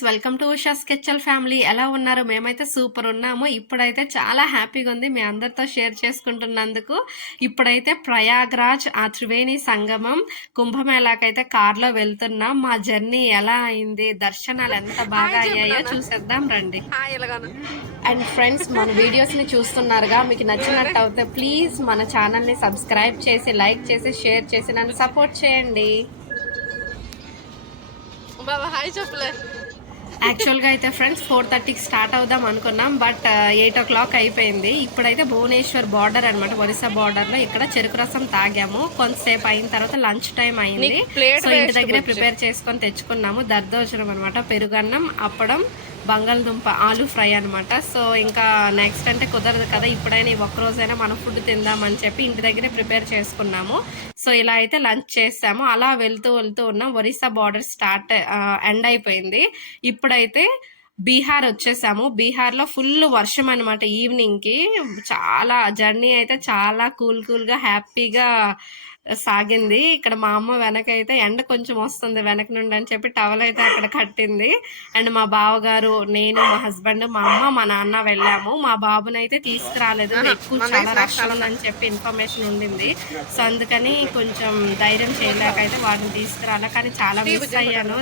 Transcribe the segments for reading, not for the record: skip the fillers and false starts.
Friends, welcome to Usha స్కెచ్ల family. ఎలా ఉన్నారు? మేమైతే సూపర్ ఉన్నాము. ఇప్పుడైతే చాలా హ్యాపీగా ఉంది మీ అందరితో షేర్ చేసుకుంటున్నందుకు. ఇప్పుడైతే ప్రయాగ్రాజ్ ఆ త్రివేణి సంగమం కుంభమేళాకైతే కార్లో వెళ్తున్నాం. మా జర్నీ ఎలా అయింది, దర్శనాలు ఎంత బాగా అయ్యాయో చూసేద్దాం రండి. అండ్ ఫ్రెండ్స్, మన వీడియోస్ ని చూస్తున్నారుగా, మీకు నచ్చినట్టు అయితే ప్లీజ్ మన ఛానల్ ని సబ్స్క్రైబ్ చేసి, లైక్ చేసి, షేర్ చేసి నన్ను సపోర్ట్ చేయండి. యాక్చువల్గా అయితే ఫ్రెండ్స్ 4:30కి స్టార్ట్ అవుదాం అనుకున్నాం, బట్ 8 o'clock అయిపోయింది. ఇప్పుడైతే భువనేశ్వర్ బార్డర్ అనమాట, ఒరిస్సా బార్డర్ లో ఇక్కడ చెరుకు రసం తాగాము. కొంతసేపు అయిన తర్వాత లంచ్ టైం అయింది. సో ఇంటి దగ్గరే ప్రిపేర్ చేసుకొని తెచ్చుకున్నాము. దర్దోజనం అనమాట, పెరుగన్నం, అప్పడం, బంగాళదుంప ఆలు ఫ్రై అనమాట. సో ఇంకా నెక్స్ట్ అంటే కుదరదు కదా, ఇప్పుడైనా ఒక్కరోజైనా మనం ఫుడ్ తిందామని చెప్పి ఇంటి దగ్గరే ప్రిపేర్ చేసుకున్నాము. సో ఇలా అయితే లంచ్ చేసాము. అలా వెళ్తూ ఉన్నాం. ఒరిస్సా బార్డర్ స్టార్ట్ ఎండ్ అయిపోయింది. ఇప్పుడైతే బీహార్ వచ్చేసాము. బీహార్లో ఫుల్ వర్షం అనమాట. ఈవినింగ్కి చాలా జర్నీ అయితే చాలా కూల్గా హ్యాపీగా సాగింది. ఇక్కడ మా అమ్మ వెనకైతే ఎండ కొంచెం వస్తుంది వెనక నుండి అని చెప్పి టవల్ అయితే అక్కడ కట్టింది. అండ్ మా బావగారు, నేను, మా హస్బెండ్, మా అమ్మ, మా నాన్న వెళ్ళాము. మా బాబునైతే తీసుకురాలేదు, ఎక్కువ చాలా రష్ ఉందని చెప్పి ఇన్ఫర్మేషన్ ఉండింది. సో అందుకని కొంచెం ధైర్యం చేయలేక అయితే వాటిని తీసుకురాలే. కానీ చాలా మిస్ అయ్యాను.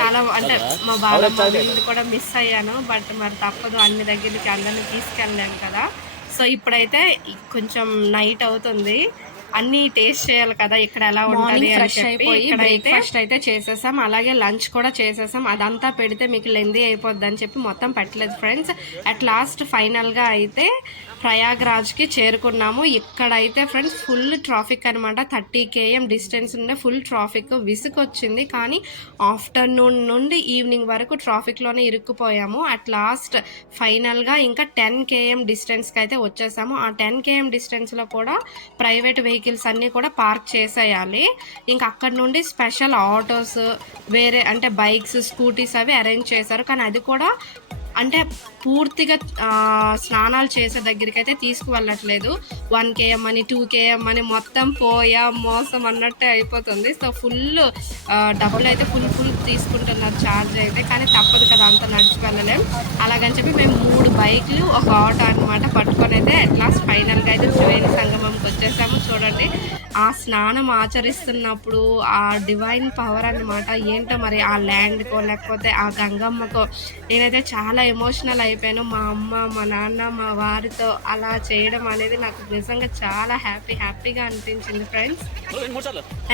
చాలా అంటే మా బాబమ్మ వీళ్ళు కూడా మిస్ అయ్యాను. బట్ మరి తప్పదు, అన్ని దగ్గరికి అందరినీ తీసుకెళ్ళలేము కదా. సో ఇప్పుడైతే కొంచెం నైట్ అవుతుంది, అన్ని టేస్ట్ చేయాలి కదా ఇక్కడ ఎలా ఉంటుంది అని చెప్పి ఇక్కడైతే ఫస్ట్ అయితే చేసేసాం. అలాగే లంచ్ కూడా చేసేసాం. అదంతా పెడితే మీకు లెందీ అయిపోద్ది అని చెప్పి మొత్తం పెట్టలేదు ఫ్రెండ్స్. అట్ లాస్ట్ ఫైనల్ గా అయితే ప్రయాగ్రాజ్ కి చేరుకున్నాము. ఇక్కడైతే ఫ్రెండ్స్ ఫుల్ ట్రాఫిక్ అనమాట. 30 km డిస్టెన్స్ ఉండే ఫుల్ ట్రాఫిక్. విసుకొచ్చింది, కానీ ఆఫ్టర్నూన్ నుండి ఈవినింగ్ వరకు ట్రాఫిక్ లోనే ఇరుక్కుపోయాము. అట్ లాస్ట్ ఫైనల్ గా ఇంకా 10 km డిస్టెన్స్ కి అయితే వచ్చేసాము. ఆ 10 km డిస్టెన్స్ లో కూడా ప్రైవేట్ వెహికల్స్ అన్ని కూడా పార్క్ చేసేయాలి. ఇంకా అక్కడ నుండి స్పెషల్ ఆటోస్, వేరే అంటే బైక్స్, స్కూటీస్ అవి అరేంజ్ చేశారు. కానీ అది కూడా అంటే పూర్తిగా స్నానాలు చేసే దగ్గరికి అయితే తీసుకువెళ్ళట్లేదు. 1 km అని 2 km అని మొత్తం పోయా మోసం అన్నట్టే అయిపోతుంది. సో ఫుల్ డబ్బులు అయితే ఫుల్ తీసుకుంటున్నారు ఛార్జ్ అయితే. కానీ తప్పదు కదా, అంత నడిచి వెళ్ళలేం. అలాగని చెప్పి మేము 3 బైక్లు, ఒక ఆటో అనమాట పట్టుకొని అయితే అట్ లాస్ట్ ఫైనల్గా అయితే త్రివేణి సంగమంకి వచ్చేసాము. చూడండి, ఆ స్నానం ఆచరిస్తున్నప్పుడు ఆ డివైన్ పవర్ అనమాట. ఏంటో మరి ఆ ల్యాండ్కో లేకపోతే ఆ గంగమ్మకో నేనైతే చాలా ఎమోషనల్ అయిపోయాను. మా అమ్మ, మా నాన్న, మా వారితో అలా చేయడం అనేది నాకు నిజంగా చాలా హ్యాపీగా అనిపించింది ఫ్రెండ్స్.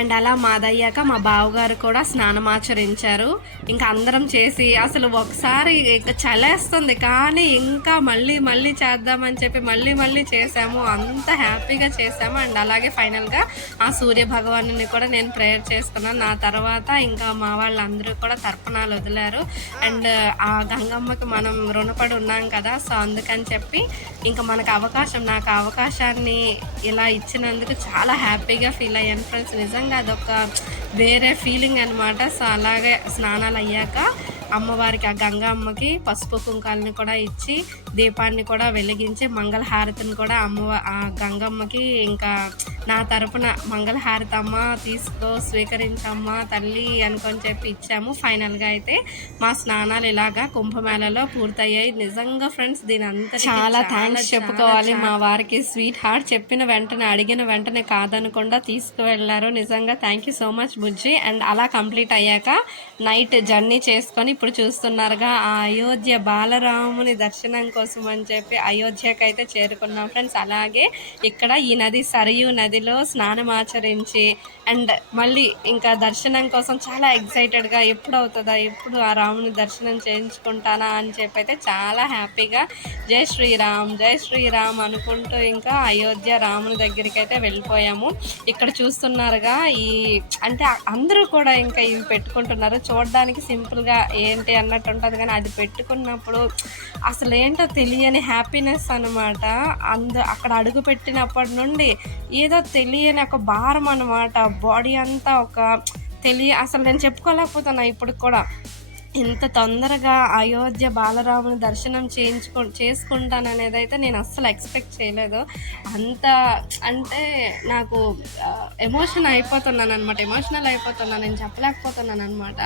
అండ్ అలా మాదయ్యాక మా బావగారు కూడా స్నానం ఆచరించారు. ఇంకా అందరం చేసి అసలు ఒకసారి ఇంకా చలేస్తుంది, కానీ ఇంకా మళ్ళీ చేద్దామని చెప్పి మళ్ళీ చేసాము. అంత హ్యాపీగా చేసాము. అండ్ అలాగే ఫైనల్గా ఆ సూర్య భగవాను కూడా నేను ప్రేయర్ చేసుకున్నాను. నా తర్వాత ఇంకా మా వాళ్ళందరూ కూడా తర్పణాలు వదిలారు. అండ్ ఆ గంగమ్మకి మనం రుణపడి ఉన్నాం కదా. సో అందుకని చెప్పి ఇంకా నాకు అవకాశాన్ని ఇలా ఇచ్చినందుకు చాలా హ్యాపీగా ఫీల్ అయ్యాను ఫ్రెండ్స్. నిజంగా అదొక వేరే ఫీలింగ్ అనమాట. సో అలాగే స్నానాలు అయ్యాక అమ్మవారికి, ఆ గంగా అమ్మకి పసుపు కుంకాలని కూడా ఇచ్చి, దీపాన్ని కూడా వెలిగించి, మంగళహారతిని కూడా ఆ గంగమ్మకి ఇంకా నా తరపున మంగళహారతి అమ్మ తీసుకో, స్వీకరించమ్మా తల్లి అనుకొని చెప్పి ఇచ్చాము. ఫైనల్గా అయితే మా స్నానాలు ఇలాగా కుంభమేళలో పూర్తయ్యాయి. నిజంగా ఫ్రెండ్స్ దీని అంతా చాలా థ్యాంక్స్ చెప్పుకోవాలి మా వారికి. స్వీట్ హార్ట్, చెప్పిన వెంటనే అడిగిన వెంటనే కాదనకుండా తీసుకువెళ్ళారు. నిజంగా thank you so much Bujji. And అలా కంప్లీట్ అయ్యాక నైట్ జర్నీ చేసుకొని ఇప్పుడు చూస్తున్నారుగా ఆ అయోధ్య బాలరాముని దర్శనం కోసం అని చెప్పి అయోధ్యకి అయితే చేరుకున్నాం ఫ్రెండ్స్. అలాగే ఇక్కడ ఈ నది సరియు నదిలో స్నానం ఆచరించి అండ్ మళ్ళీ ఇంకా దర్శనం కోసం చాలా ఎక్సైటెడ్గా ఎప్పుడు అవుతుందా, ఎప్పుడు ఆ రాముని దర్శనం చేయించుకుంటానా అని చెప్పి అయితే చాలా హ్యాపీగా జై శ్రీరామ్ అనుకుంటూ ఇంకా అయోధ్య రాముని దగ్గరికి అయితే వెళ్ళిపోయాము. ఇక్కడ చూస్తున్నారుగా ఈ అంటే అందరూ కూడా ఇంకా ఇవి పెట్టుకుంటున్నారు. చూడడానికి సింపుల్గా ఏంటి అన్నట్టు ఉంటుంది, కానీ అది పెట్టుకున్నప్పుడు అసలు ఏంటో తెలియని హ్యాపీనెస్ అనమాట. అక్కడ అడుగు పెట్టినప్పటి నుండి ఏదో తెలియని ఒక భారం అనమాట. బాడీ అంతా ఒక అసలు నేను చెప్పుకోలేకపోతున్నా ఇప్పుడు కూడా. ఇంత తొందరగా అయోధ్య బాలరాముని దర్శనం చేసుకుంటాననేది అయితే నేను అస్సలు ఎక్స్పెక్ట్ చేయలేదు. అంత అంటే నాకు ఎమోషనల్ అయిపోతున్నాను, నేను చెప్పలేకపోతున్నాను అనమాట.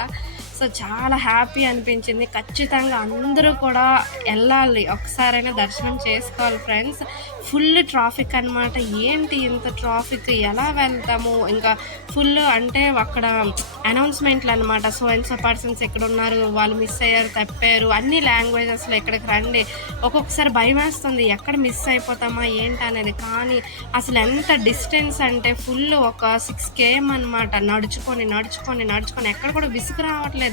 సో చాలా హ్యాపీ అనిపించింది. ఖచ్చితంగా అందరూ కూడా వెళ్ళాలి, ఒకసారైనా దర్శనం చేసుకోవాలి ఫ్రెండ్స్. ఫుల్ ట్రాఫిక్ అనమాట. ఏంటి ఇంత ట్రాఫిక్, ఎలా వెళ్తాము, ఇంకా ఫుల్ అంటే అక్కడ అనౌన్స్మెంట్లు అనమాట. సో అండ్ సో పర్సన్స్ ఎక్కడ ఉన్నారు, వాళ్ళు మిస్ అయ్యారు, తప్పారు, అన్ని లాంగ్వేజెస్లో ఇక్కడికి రండి. ఒక్కొక్కసారి భయం వేస్తుంది ఎక్కడ మిస్ అయిపోతామా ఏంటి అనేది. కానీ అసలు ఎంత డిస్టెన్స్ అంటే ఫుల్ ఒక 6 km అనమాట. నడుచుకొని ఎక్కడ కూడా విసుగు రావట్లేదు.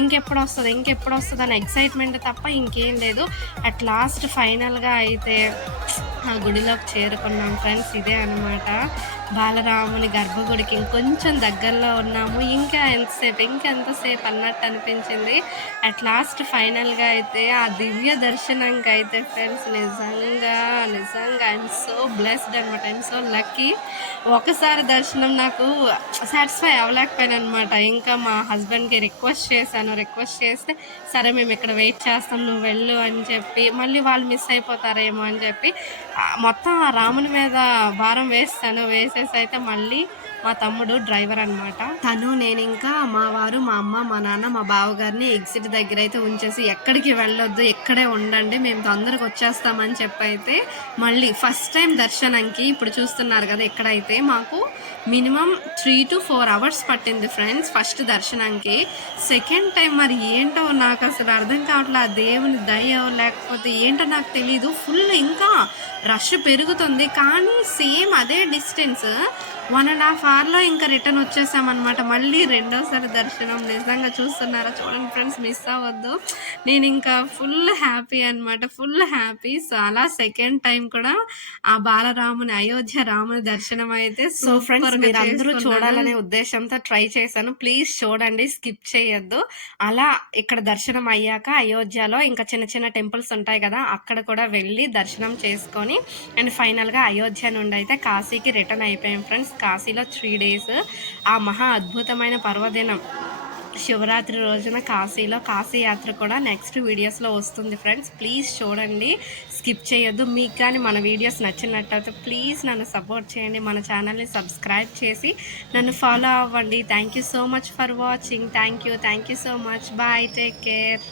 ఇంకెప్పుడు వస్తుంది అనే ఎక్సైట్మెంట్ తప్ప ఇంకేం లేదు. అట్ లాస్ట్ ఫైనల్గా అయితే ఆ గుడిలోకి చేరుకున్నాం ఫ్రెండ్స్. ఇదే అనమాట బాలరాముని గర్భగుడికి ఇంకొంచెం దగ్గరలో ఉన్నాము. ఇంకెంతసేపు అన్నట్టు అనిపించింది. అట్ లాస్ట్ ఫైనల్గా అయితే ఆ దివ్య దర్శనంకి అయితే ఫ్రెండ్స్ నిజంగా ఐఎమ్ సో బ్లెస్డ్ అనమాట. I'm so lucky. ఒకసారి దర్శనం నాకు సాటిస్ఫై అవ్వలేకపోయాను అనమాట. ఇంకా మా హస్బెండ్కి రిక్వెస్ట్ చేస్తే సరే మేము ఇక్కడ వెయిట్ చేస్తాం, నువ్వు వెళ్ళు అని చెప్పి, మళ్ళీ వాళ్ళు మిస్ అయిపోతారేమో అని చెప్పి మొత్తం ఆ రాముని మీద భారం వేసేసి అయితే మళ్ళీ మా తమ్ముడు డ్రైవర్ అనమాట, నేను ఇంకా మా వారు, మా అమ్మ, మా నాన్న, మా బావగారిని ఎగ్జిట్ దగ్గర అయితే ఉంచేసి ఎక్కడికి వెళ్ళొద్దు, ఇక్కడే ఉండండి, మేము తొందరగా వచ్చేస్తామని చెప్పి అయితే మళ్ళీ ఫస్ట్ టైం దర్శనంకి ఇప్పుడు చూస్తున్నారు కదా, ఇక్కడైతే మాకు మినిమం 3 to 4 hours పట్టింది ఫ్రెండ్స్ ఫస్ట్ దర్శనానికి. సెకండ్ టైం మరి ఏంటో నాకు అసలు అర్థం కావట్లేదు, ఆ దేవుని దయ లేకపోతే ఏంటో నాకు తెలీదు. ఫుల్ ఇంకా రష్ పెరుగుతుంది, కానీ సేమ్ అదే డిస్టెన్స్ 1.5 hourలో ఇంకా రిటర్న్ వచ్చేసామన్నమాట. మళ్ళీ రెండోసారి దర్శనం. నిజంగా చూస్తున్నారా, చూడండి ఫ్రెండ్స్, మిస్ అవ్వద్దు. నేను ఇంకా ఫుల్ హ్యాపీ అనమాట, ఫుల్ హ్యాపీ. సో అలా సెకండ్ టైం కూడా ఆ బాలరాముని, అయోధ్య రాముని దర్శనం అయితే సో ఫ్రెండ్స్ మీరు అందరూ చూడాలనే ఉద్దేశంతో ట్రై చేశాను. ప్లీజ్ చూడండి, స్కిప్ చేయొద్దు. అలా ఇక్కడ దర్శనం అయ్యాక అయోధ్యలో ఇంకా చిన్న చిన్న టెంపుల్స్ ఉంటాయి కదా, అక్కడ కూడా వెళ్ళి దర్శనం చేసుకొని అండ్ ఫైనల్గా అయోధ్య నుండి అయితే కాశీకి రిటర్న్ అయిపోయాం ఫ్రెండ్స్. కాశీలో 3 days ఆ మహా అద్భుతమైన పర్వదినం శివరాత్రి రోజున కాశీలో కాశీ యాత్ర కూడా నెక్స్ట్ వీడియోస్లో వస్తుంది ఫ్రెండ్స్. ప్లీజ్ చూడండి, స్కిప్ చేయొద్దు. మీకు కానీ మన వీడియోస్ నచ్చినట్టయితే ప్లీజ్ నన్ను సపోర్ట్ చేయండి, మన ఛానల్ని సబ్స్క్రైబ్ చేసి నన్ను ఫాలో అవ్వండి. Thank you so much for watching. Thank you so much. Bye, take care.